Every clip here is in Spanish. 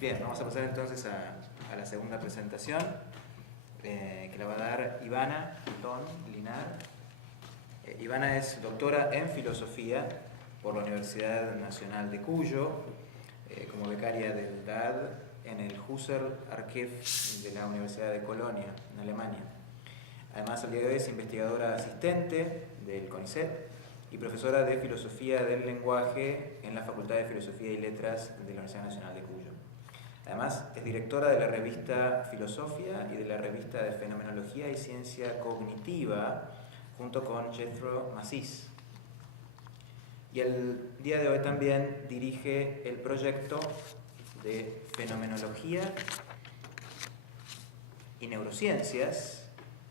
Bien, vamos a pasar entonces a la segunda presentación, que la va a dar Ivana Ton Linar. Ivana es doctora en filosofía por la Universidad Nacional de Cuyo, como becaria del DAD en el Husserl Archiv de la Universidad de Colonia, en Alemania. Además, al día de hoy es investigadora asistente del CONICET y profesora de Filosofía del Lenguaje en la Facultad de Filosofía y Letras de la Universidad Nacional de Cuyo. Además, es directora de la revista Filosofía y de la revista de Fenomenología y Ciencia Cognitiva, junto con Jethro Massis. Y el día de hoy también dirige el proyecto de Fenomenología y Neurociencias,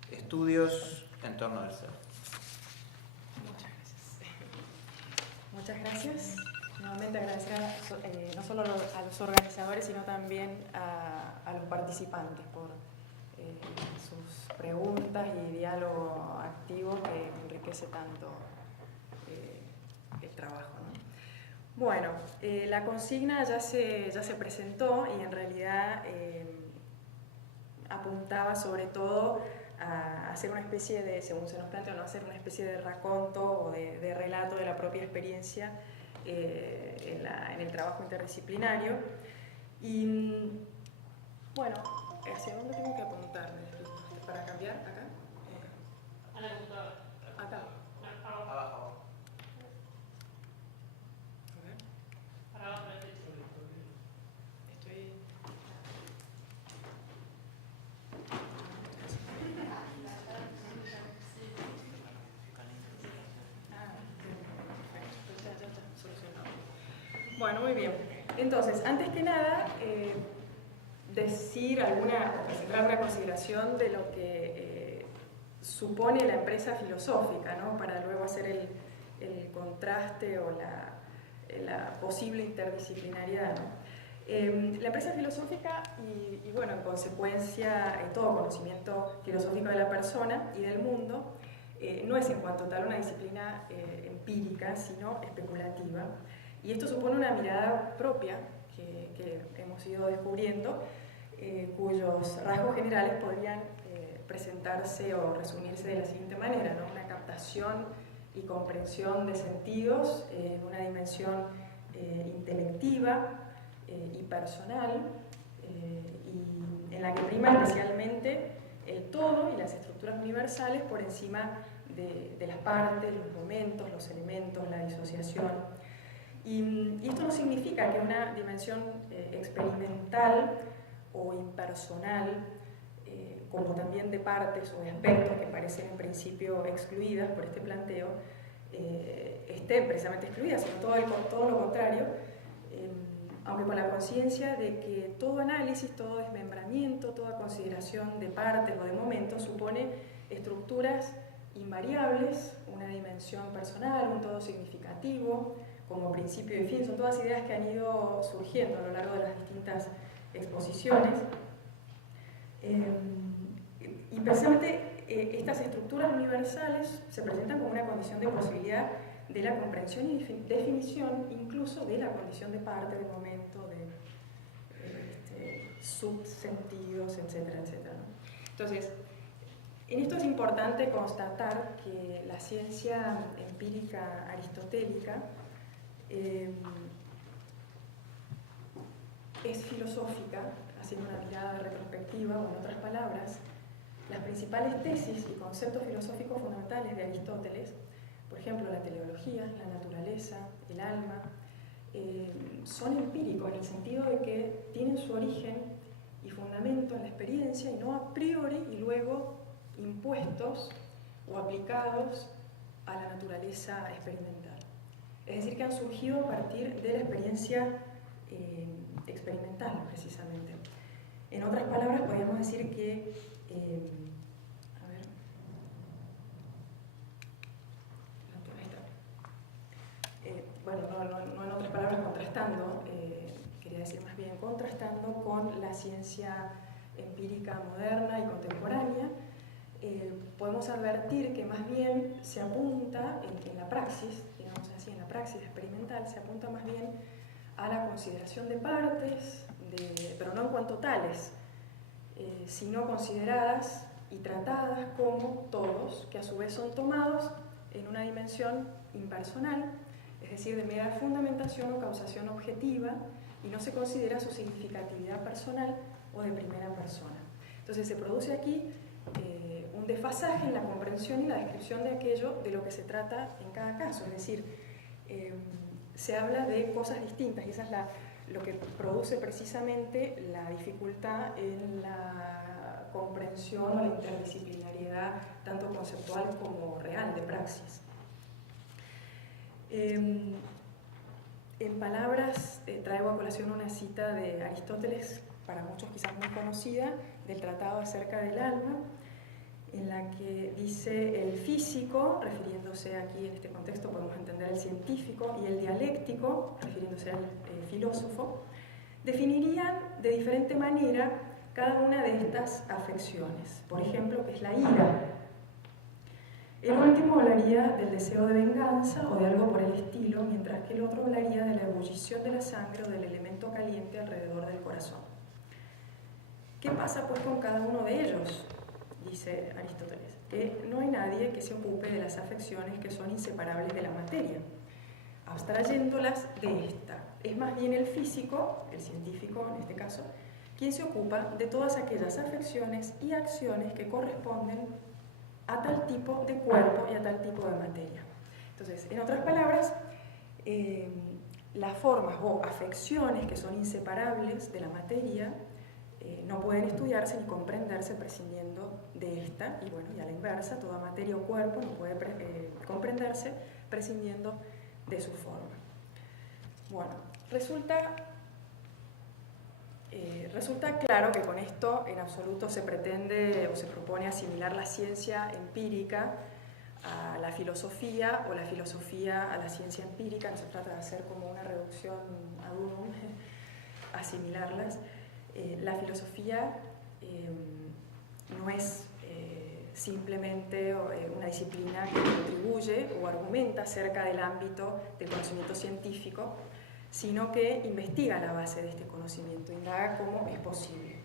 estudios en torno al ser. Muchas gracias. Nuevamente agradecer no solo a los organizadores, sino también a los participantes por sus preguntas y diálogo activo que enriquece tanto el trabajo, ¿no? Bueno, la consigna ya se presentó y en realidad apuntaba sobre todo a hacer una especie de, según se nos plantea, no hacer una especie de raconto o de relato de la propia experiencia en el trabajo interdisciplinario. Y bueno, ¿hacia dónde tengo que apuntarme? ¿Para cambiar? ¿Acá? A la computadora. Acá. Abajo. A ver. Para abajo a la derecha. Estoy... Bueno, muy bien. Entonces, antes que nada, presentar alguna consideración de lo que supone la empresa filosófica, ¿no? Para luego hacer el contraste o la posible interdisciplinariedad, ¿no? La empresa filosófica y bueno, en consecuencia, todo conocimiento filosófico de la persona y del mundo, no es en cuanto tal una disciplina empírica, sino especulativa. Y esto supone una mirada propia que hemos ido descubriendo, cuyos rasgos generales podrían presentarse o resumirse de la siguiente manera, ¿no? Una captación y comprensión de sentidos en una dimensión intelectiva y personal, y en la que prima especialmente el todo y las estructuras universales por encima de las partes, los momentos, los elementos, la disociación. Y esto no significa que una dimensión experimental o impersonal, como también de partes o de aspectos que parecen en principio excluidas por este planteo, esté precisamente excluida, sino todo lo contrario, aunque con la conciencia de que todo análisis, todo desmembramiento, toda consideración de partes o de momentos supone estructuras invariables, una dimensión personal, un todo significativo, como principio y fin. Son todas ideas que han ido surgiendo a lo largo de las distintas exposiciones. Y precisamente estas estructuras universales se presentan como una condición de posibilidad de la comprensión y definición, incluso de la condición de parte, de momento, de subsentidos, etcétera, etcétera, ¿no? Entonces, en esto es importante constatar que la ciencia empírica aristotélica es filosófica, haciendo una mirada retrospectiva, o en otras palabras, las principales tesis y conceptos filosóficos fundamentales de Aristóteles, por ejemplo, la teleología, la naturaleza, el alma, son empíricos en el sentido de que tienen su origen y fundamento en la experiencia y no a priori y luego impuestos o aplicados a la naturaleza experimental. Es decir, que han surgido a partir de la experiencia experimental, precisamente. En otras palabras, podríamos decir que, bueno, no en otras palabras contrastando, quería decir más bien contrastando con la ciencia empírica moderna y contemporánea, podemos advertir que más bien se apunta en la praxis, digamos así, en la praxis experimental, se apunta más bien a la consideración de partes, pero no en cuanto tales, sino consideradas y tratadas como todos, que a su vez son tomados en una dimensión impersonal, es decir, de mera fundamentación o causación objetiva, y no se considera su significatividad personal o de primera persona. Entonces se produce aquí un desfasaje en la comprensión y la descripción de aquello de lo que se trata en cada caso, es decir, se habla de cosas distintas, y esa es lo que produce precisamente la dificultad en la comprensión o la interdisciplinariedad tanto conceptual como real de praxis. En palabras, traigo a colación una cita de Aristóteles, para muchos quizás muy conocida, del Tratado acerca del alma, en la que dice: el físico, refiriéndose aquí en este contexto podemos entender el científico, y el dialéctico, refiriéndose al filósofo, definirían de diferente manera cada una de estas afecciones. Por ejemplo, que es la ira. El último hablaría del deseo de venganza o de algo por el estilo, mientras que el otro hablaría de la ebullición de la sangre o del elemento caliente alrededor del corazón. ¿Qué pasa pues con cada uno de ellos? Dice Aristóteles, que no hay nadie que se ocupe de las afecciones que son inseparables de la materia, abstrayéndolas de esta. Es más bien el físico, el científico en este caso, quien se ocupa de todas aquellas afecciones y acciones que corresponden a tal tipo de cuerpo y a tal tipo de materia. Entonces, en otras palabras, las formas o afecciones que son inseparables de la materia no pueden estudiarse ni comprenderse prescindiendo de esta, y bueno, y a la inversa, toda materia o cuerpo no puede comprenderse prescindiendo de su forma. Bueno, resulta claro que con esto en absoluto se pretende o se propone asimilar la ciencia empírica a la filosofía o la filosofía a la ciencia empírica. No se trata de hacer como una reducción ad unum, asimilarlas. La filosofía no es simplemente una disciplina que contribuye o argumenta acerca del ámbito del conocimiento científico, sino que investiga la base de este conocimiento, indaga cómo es posible.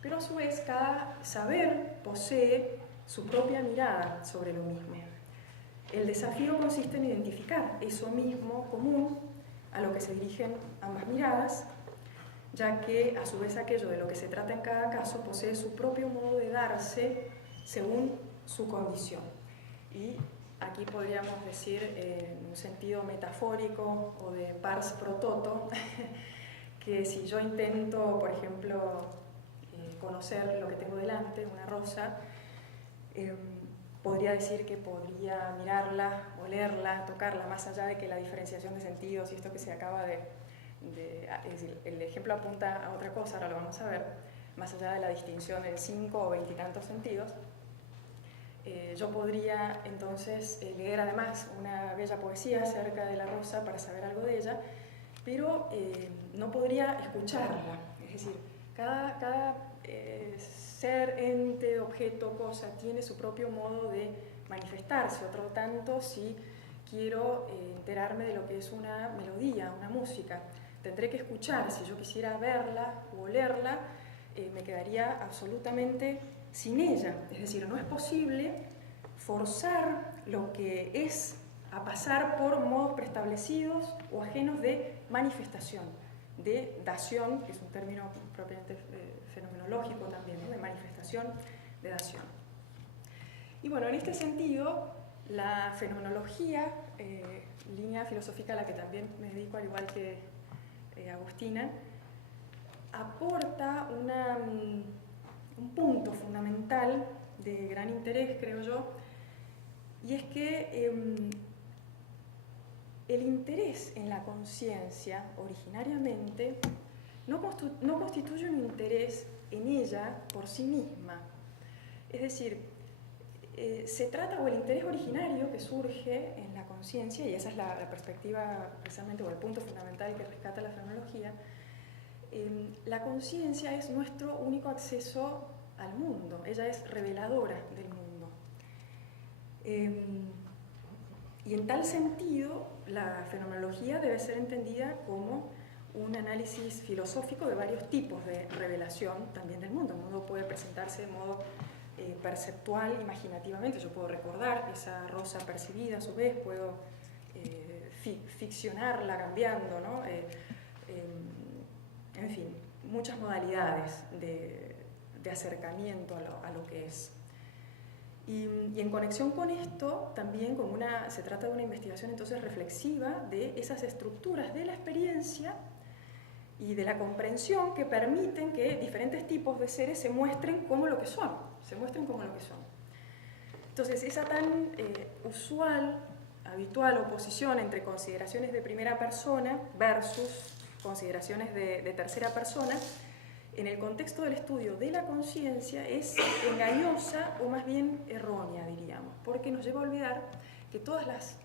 Pero a su vez cada saber posee su propia mirada sobre lo mismo. El desafío consiste en identificar eso mismo común a lo que se dirigen ambas miradas, ya que a su vez aquello de lo que se trata en cada caso posee su propio modo de darse según su condición. Y aquí podríamos decir, en un sentido metafórico o de pars pro toto, que si yo intento, por ejemplo, conocer lo que tengo delante, una rosa, podría decir que podría mirarla, olerla, tocarla, más allá de que la diferenciación de sentidos y esto que se acaba es decir, el ejemplo apunta a otra cosa, ahora lo vamos a ver, más allá de la distinción de 5 o 20 y tantos sentidos. Yo podría entonces leer además una bella poesía acerca de la rosa para saber algo de ella, pero no podría escucharla. Es decir, cada ser, ente, objeto, cosa tiene su propio modo de manifestarse. Otro tanto, si quiero enterarme de lo que es una melodía, una música, tendré que escuchar. Si yo quisiera verla o olerla, me quedaría absolutamente sin ella. Es decir, no es posible forzar lo que es a pasar por modos preestablecidos o ajenos de manifestación, de dación, que es un término propiamente fenomenológico también, ¿no? De manifestación, de dación. Y bueno, en este sentido, la fenomenología, línea filosófica a la que también me dedico al igual que Agustina, aporta un punto fundamental de gran interés, creo yo, y es que el interés en la conciencia originariamente no constituye un interés en ella por sí misma. Es decir, se trata, o el interés originario que surge en la conciencia, y esa es la perspectiva precisamente, o el punto fundamental que rescata la fenomenología, la conciencia es nuestro único acceso al mundo, ella es reveladora del mundo. Y en tal sentido, la fenomenología debe ser entendida como un análisis filosófico de varios tipos de revelación también del mundo. El mundo puede presentarse de modo perceptual, imaginativamente. Yo puedo recordar esa rosa percibida, a su vez puedo ficcionarla cambiando, ¿no? En fin, muchas modalidades de acercamiento a lo que es. Y en conexión con esto, también se trata de una investigación entonces reflexiva de esas estructuras de la experiencia y de la comprensión que permiten que diferentes tipos de seres se muestren como lo que son, Entonces, esa tan habitual oposición entre consideraciones de primera persona versus consideraciones de tercera persona, en el contexto del estudio de la conciencia es engañosa o más bien errónea, diríamos, porque nos lleva a olvidar que todas las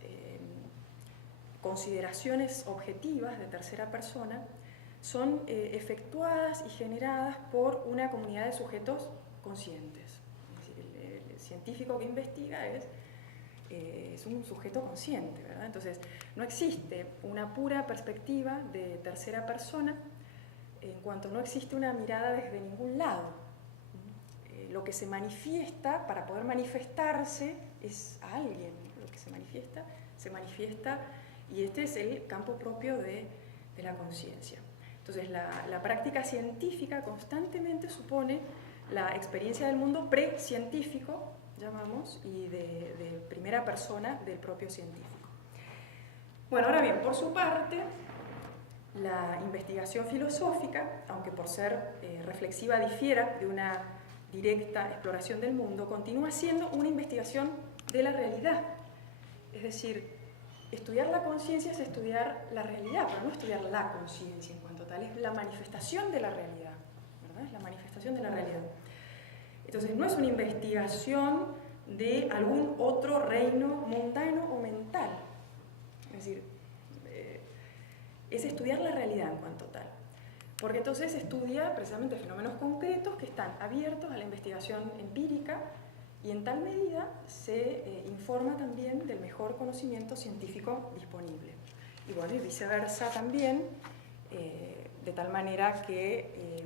consideraciones objetivas de tercera persona son efectuadas y generadas por una comunidad de sujetos conscientes. Es decir, el científico que investiga es un sujeto consciente, ¿verdad? Entonces, no existe una pura perspectiva de tercera persona en cuanto no existe una mirada desde ningún lado. Lo que se manifiesta, para poder manifestarse, es a alguien. Lo que se manifiesta, y este es el campo propio de la conciencia. Entonces, la práctica científica constantemente supone la experiencia del mundo precientífico, llamamos, y de primera persona del propio científico. Bueno, ahora bien, por su parte, la investigación filosófica, aunque por ser reflexiva difiera de una directa exploración del mundo, continúa siendo una investigación de la realidad. Es decir, estudiar la conciencia es estudiar la realidad, pero no estudiar la conciencia en cuanto tal, es la manifestación de la realidad, ¿verdad? Es la manifestación de la realidad. Entonces, no es una investigación de algún otro reino mundano o mental. Es decir, es estudiar la realidad en cuanto tal. Porque entonces estudia precisamente fenómenos concretos que están abiertos a la investigación empírica y en tal medida se informa también del mejor conocimiento científico disponible. Y bueno, y viceversa también, de tal manera que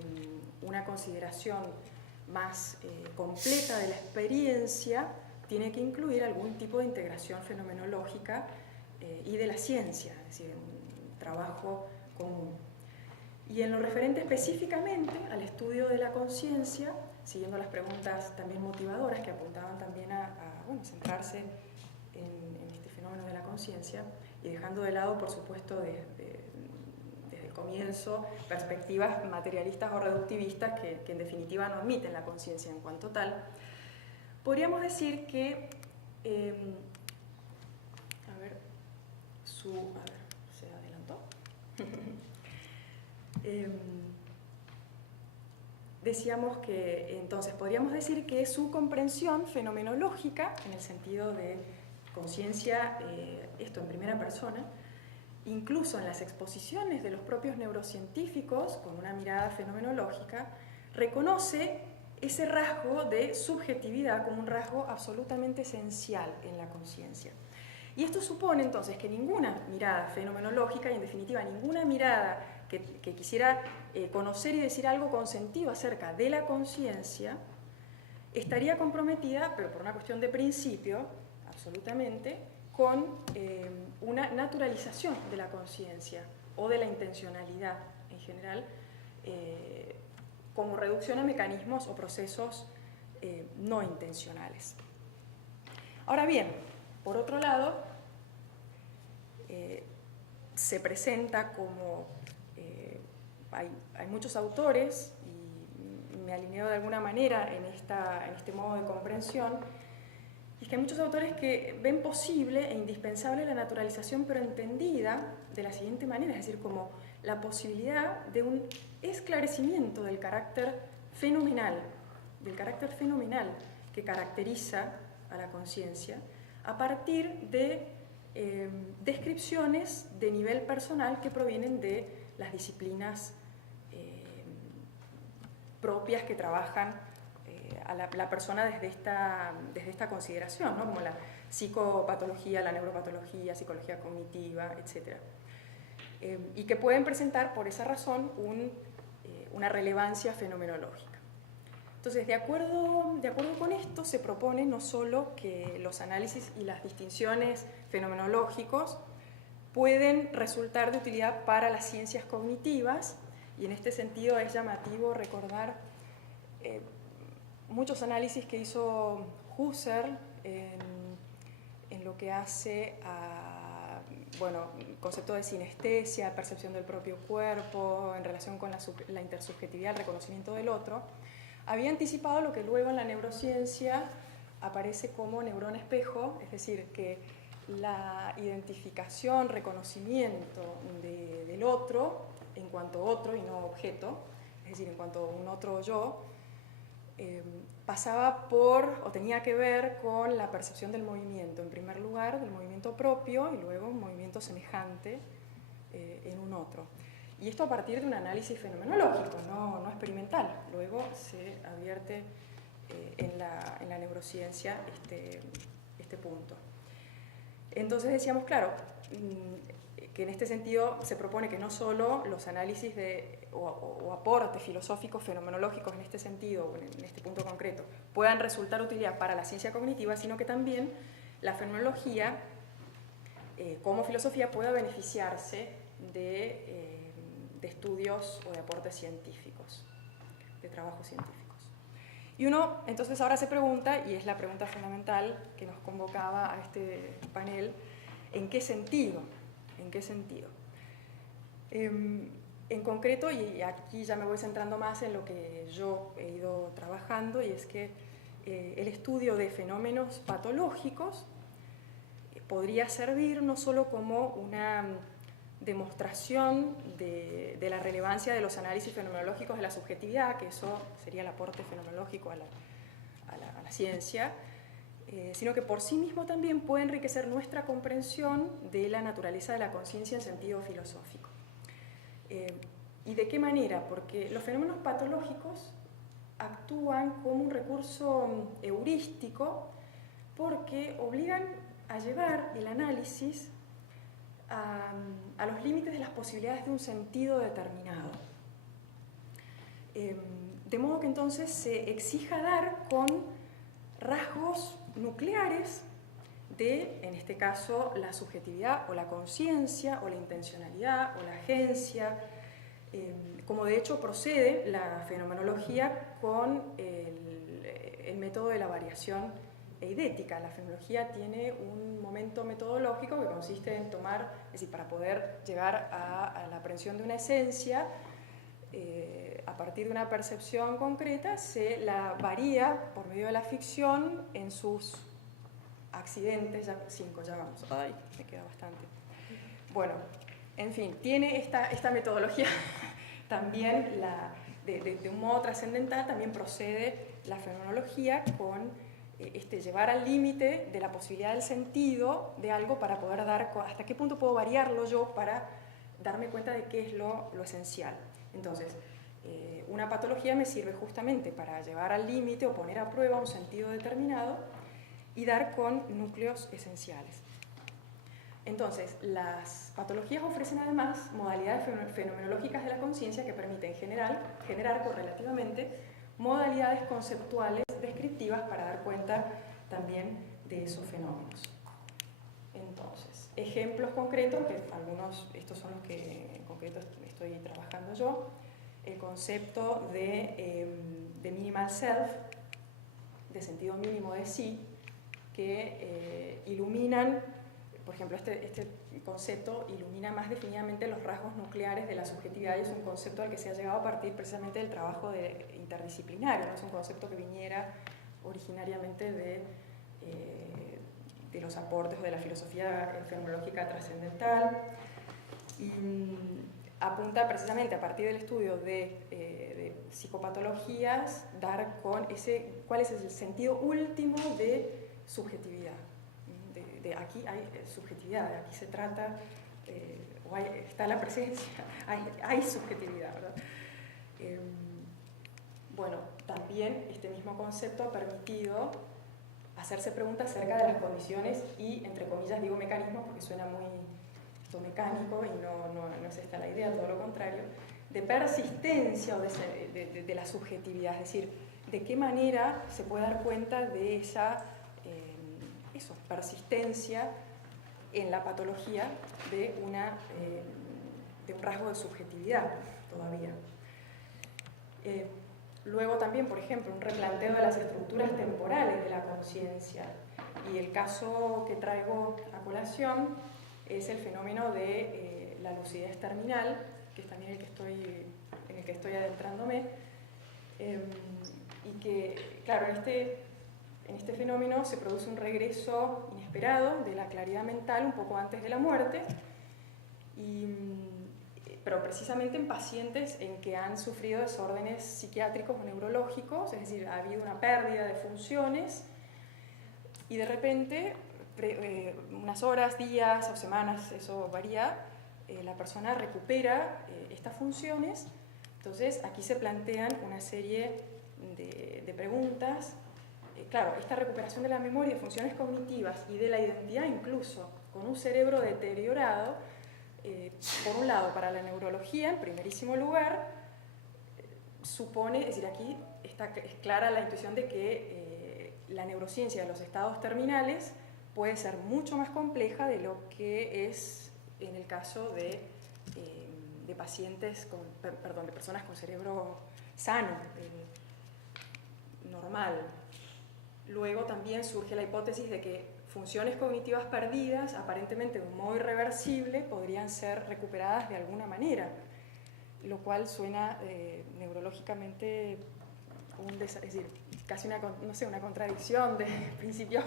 una consideración más completa de la experiencia tiene que incluir algún tipo de integración fenomenológica y de la ciencia, es decir, un trabajo común. Y en lo referente específicamente al estudio de la conciencia, siguiendo las preguntas también motivadoras que apuntaban también a centrarse en este fenómeno de la conciencia y dejando de lado, por supuesto, desde el comienzo, perspectivas materialistas o reductivistas que en definitiva no admiten la conciencia en cuanto tal, podríamos decir que ¿se adelantó? Decíamos que entonces podríamos decir que su comprensión fenomenológica, en el sentido de conciencia, esto en primera persona, incluso en las exposiciones de los propios neurocientíficos, con una mirada fenomenológica, reconoce ese rasgo de subjetividad como un rasgo absolutamente esencial en la conciencia. Y esto supone entonces que ninguna mirada fenomenológica, y en definitiva ninguna mirada que quisiera conocer y decir algo con sentido acerca de la conciencia, estaría comprometida, pero por una cuestión de principio, absolutamente, con una naturalización de la conciencia o de la intencionalidad en general, como reducción a mecanismos o procesos no intencionales. Ahora bien, por otro lado, se presenta como hay muchos autores, y me alineo de alguna manera en este modo de comprensión, y es que hay muchos autores que ven posible e indispensable la naturalización, pero entendida de la siguiente manera, es decir, como la posibilidad de un esclarecimiento del carácter fenomenal que caracteriza a la conciencia, a partir de descripciones de nivel personal que provienen de las disciplinas propias que trabajan a la persona desde esta consideración, ¿no? Como la psicopatología, la neuropatología, psicología cognitiva, etc. y que pueden presentar por esa razón una relevancia fenomenológica. Entonces, de acuerdo con esto, se propone no solo que los análisis y las distinciones fenomenológicos pueden resultar de utilidad para las ciencias cognitivas, y en este sentido es llamativo recordar muchos análisis que hizo Husserl en lo que hace a, bueno, concepto de sinestesia, percepción del propio cuerpo, en relación con la intersubjetividad, el reconocimiento del otro. Había anticipado lo que luego en la neurociencia aparece como neurona espejo, es decir, que la identificación, reconocimiento del otro en cuanto otro y no objeto, es decir, en cuanto un otro yo, pasaba por, o tenía que ver con la percepción del movimiento, en primer lugar del movimiento propio y luego un movimiento semejante en un otro. Y esto a partir de un análisis fenomenológico, no experimental. Luego se advierte en la neurociencia este punto. Entonces decíamos, claro, que en este sentido se propone que no solo los análisis o aportes filosóficos fenomenológicos en este sentido, en este punto concreto, puedan resultar de utilidad para la ciencia cognitiva, sino que también la fenomenología como filosofía pueda beneficiarse de estudios o de aportes científicos, de trabajos científicos. Y uno entonces ahora se pregunta, y es la pregunta fundamental que nos convocaba a este panel, ¿en qué sentido? ¿En qué sentido? En concreto, y aquí ya me voy centrando más en lo que yo he ido trabajando, y es que el estudio de fenómenos patológicos podría servir no solo como una demostración de la relevancia de los análisis fenomenológicos de la subjetividad, que eso sería el aporte fenomenológico a la ciencia, sino que por sí mismo también puede enriquecer nuestra comprensión de la naturaleza de la conciencia en sentido filosófico. ¿Y de qué manera? Porque los fenómenos patológicos actúan como un recurso heurístico porque obligan a llevar el análisis a los límites de las posibilidades de un sentido determinado. De modo que entonces se exija dar con rasgos nucleares de, en este caso, la subjetividad o la conciencia o la intencionalidad o la agencia, como de hecho procede la fenomenología con el método de la variación eidética. La fenomenología tiene un momento metodológico que consiste en tomar, es decir, para poder llegar a la aprehensión de una esencia, a partir de una percepción concreta, se la varía por medio de la ficción en sus accidentes, ya 5 ya vamos, ay, me queda bastante. Bueno, en fin, tiene esta metodología también, de un modo trascendental, también procede la fenomenología con llevar al límite de la posibilidad del sentido de algo para poder dar, hasta qué punto puedo variarlo yo para darme cuenta de qué es lo esencial. Entonces, una patología me sirve justamente para llevar al límite o poner a prueba un sentido determinado y dar con núcleos esenciales. Entonces, las patologías ofrecen además modalidades fenomenológicas de la conciencia que permiten generar correlativamente modalidades conceptuales descriptivas para dar cuenta también de esos fenómenos. Entonces, ejemplos concretos, que algunos, estos son los que en concreto estoy trabajando yo, el concepto de minimal self, de sentido mínimo de sí, que iluminan, por ejemplo, este concepto ilumina más definidamente los rasgos nucleares de la subjetividad y es un concepto al que se ha llegado a partir precisamente del trabajo interdisciplinario, no es un concepto que viniera originariamente de los aportes o de la filosofía fenomenológica trascendental, y apunta precisamente a partir del estudio de psicopatologías dar con cuál es el sentido último de subjetividad. Aquí hay subjetividad, aquí se trata, está la presencia, hay subjetividad, ¿verdad? Bueno, también este mismo concepto ha permitido hacerse preguntas acerca de las condiciones y, entre comillas, digo mecanismos porque suena muy esto mecánico, y no es esta la idea, todo lo contrario, de persistencia o de la subjetividad, es decir, de qué manera se puede dar cuenta de esa persistencia en la patología de un rasgo de subjetividad todavía. Luego también, por ejemplo, un replanteo de las estructuras temporales de la conciencia. Y el caso que traigo a colación es el fenómeno de la lucidez terminal, que es también en el que estoy adentrándome, y que, claro, en este fenómeno se produce un regreso inesperado de la claridad mental un poco antes de la muerte, pero precisamente en pacientes en que han sufrido desórdenes psiquiátricos o neurológicos, es decir, ha habido una pérdida de funciones y de repente, unas horas, días o semanas, eso varía, la persona recupera estas funciones. Entonces aquí se plantean una serie de preguntas. Claro, esta recuperación de la memoria, de funciones cognitivas y de la identidad incluso, con un cerebro deteriorado, por un lado, para la neurología, en primerísimo lugar, supone, es decir, aquí es clara la intuición de que la neurociencia de los estados terminales puede ser mucho más compleja de lo que es en el caso de pacientes de personas con cerebro sano, normal. Luego también surge la hipótesis de que funciones cognitivas perdidas, aparentemente de un modo irreversible, podrían ser recuperadas de alguna manera, lo cual suena neurológicamente como es decir, casi una contradicción de principio,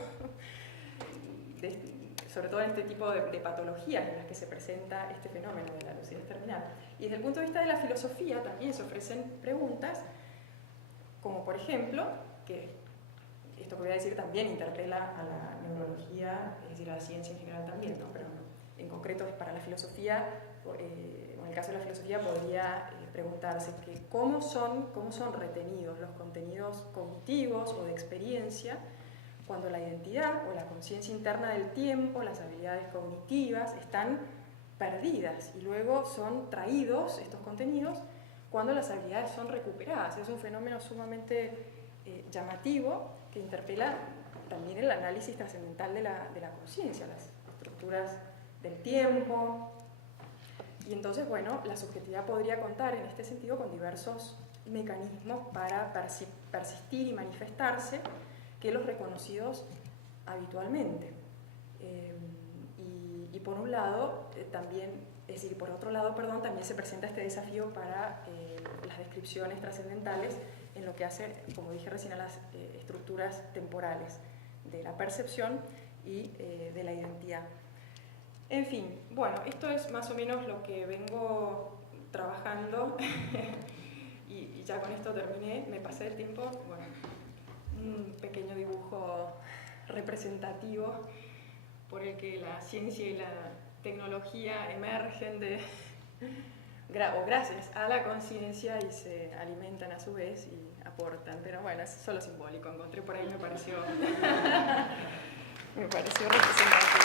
sobre todo en este tipo de patologías en las que se presenta este fenómeno de la lucidez terminal. Y desde el punto de vista de la filosofía también se ofrecen preguntas, como por ejemplo, que esto que voy a decir también interpela a la neurología, es decir, a la ciencia en general también, ¿no? Pero en concreto para la filosofía, en el caso de la filosofía podría preguntarse que cómo son retenidos los contenidos cognitivos o de experiencia cuando la identidad o la conciencia interna del tiempo, las habilidades cognitivas están perdidas y luego son traídos estos contenidos cuando las habilidades son recuperadas. Es un fenómeno sumamente llamativo que interpela también el análisis trascendental de la conciencia, las estructuras del tiempo. Y entonces, bueno, la subjetividad podría contar en este sentido con diversos mecanismos para persistir y manifestarse que los reconocidos habitualmente. Y por un lado, también, es decir, por otro lado, perdón, también se presenta este desafío para las descripciones trascendentales en lo que hace, como dije recién, a las estructuras temporales de la percepción y de la identidad. En fin, bueno, esto es más o menos lo que vengo trabajando y ya con esto terminé, me pasé el tiempo, bueno, un pequeño dibujo representativo por el que la ciencia y la tecnología emergen gracias a la conciencia y se alimentan a su vez y aportan, pero bueno, es solo simbólico, encontré por ahí, me pareció representativo.